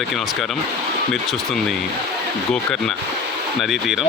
అందరికీ నమస్కారం. మీరు చూస్తుంది గోకర్ణ నదీ తీరం.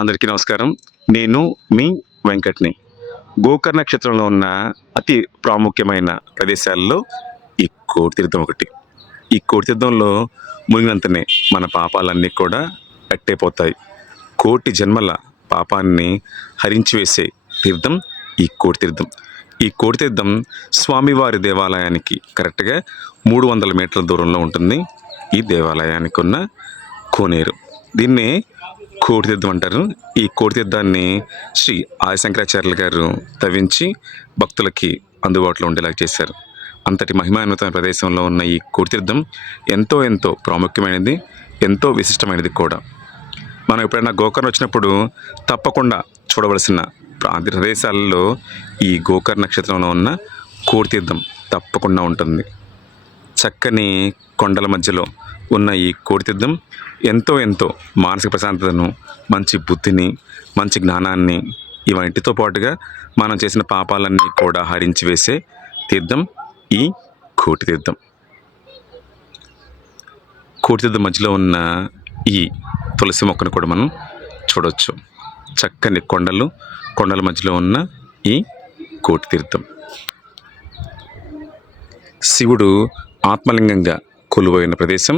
అందరికీ నమస్కారం. నేను మీ వెంకట్ని. గోకర్ణ క్షేత్రంలో ఉన్న అతి ప్రాముఖ్యమైన ప్రదేశాల్లో ఈ కోటి తీర్థం ఒకటి. ఈ కోటి తీర్థంలో మునిగినంతనే మన పాపాలన్నీ కూడా అట్టేపోతాయి. కోటి జన్మల పాపాన్ని హరించి వేసే తీర్థం ఈ కోటి తీర్థం. ఈ కోటి తీర్థం స్వామివారి దేవాలయానికి కరెక్ట్గా మూడు వందల మీటర్ల దూరంలో ఉంటుంది. ఈ దేవాలయానికి ఉన్న కోనేరు. దీన్నే కోటితీర్థం అంటారు ఈ కోటితీర్థాన్ని శ్రీ ఆదిశంకరాచార్యులు గారు తవ్వించి భక్తులకి అందుబాటులో ఉండేలా చేశారు. అంతటి మహిమాన్వితమైన ప్రదేశంలో ఉన్న ఈ కోటితీర్థం ఎంతో ఎంతో ప్రాముఖ్యమైనది ఎంతో విశిష్టమైనది కూడా. మనం ఎప్పుడైనా గోకర్ణ వచ్చినప్పుడు తప్పకుండా చూడవలసిన ప్రాంత ప్రదేశాలలో ఈ గోకర్ణ నక్షత్రంలో ఉన్న కోటితీర్థం తప్పకుండా ఉంటుంది. చక్కని కొండల మధ్యలో ఉన్న ఈ కోటి తీర్థం ఎంతో ఎంతో మానసిక ప్రశాంతతను మంచి బుద్ధిని మంచి జ్ఞానాన్ని ఇవన్నిటితో పాటుగా మనం చేసిన పాపాలన్నీ కూడా హరించి వేసే తీర్థం ఈ కోటి తీర్థం కోటి తీర్థం మధ్యలో ఉన్న ఈ తులసి మొక్కను కూడా మనం చూడవచ్చు చక్కని కొండలు కొండల మధ్యలో ఉన్న ఈ కోటి తీర్థం శివుడు ఆత్మలింగంగా కొలువైన ప్రదేశం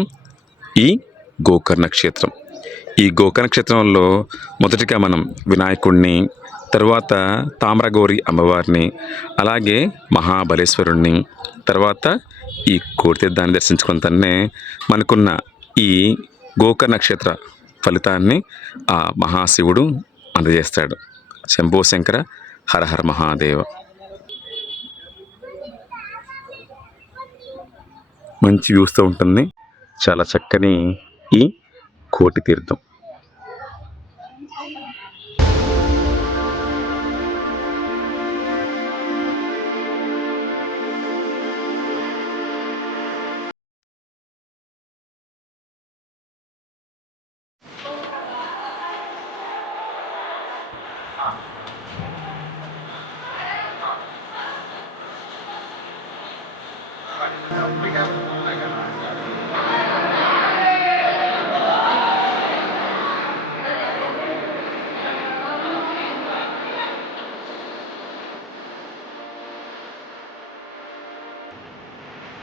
ఈ గోకర్ణ క్షేత్రం. ఈ గోకర్ణ క్షేత్రంలో మొదటిగా మనం వినాయకుడిని తర్వాత తామ్రగౌరి అమ్మవారిని అలాగే మహాబలేశ్వరుణ్ణి తర్వాత ఈ కోటితీర్థాన్ని దర్శించుకున్న తన్నే మనకున్న ఈ గోకర్ణ క్షేత్ర ఫలితాన్ని ఆ మహాశివుడు అందజేస్తాడు. శంభో శంకర హరహర మహాదేవ. మంచి చూస్తూ ఉంటుంది చాలా చక్కని ఈ కోటి తీర్థం. We have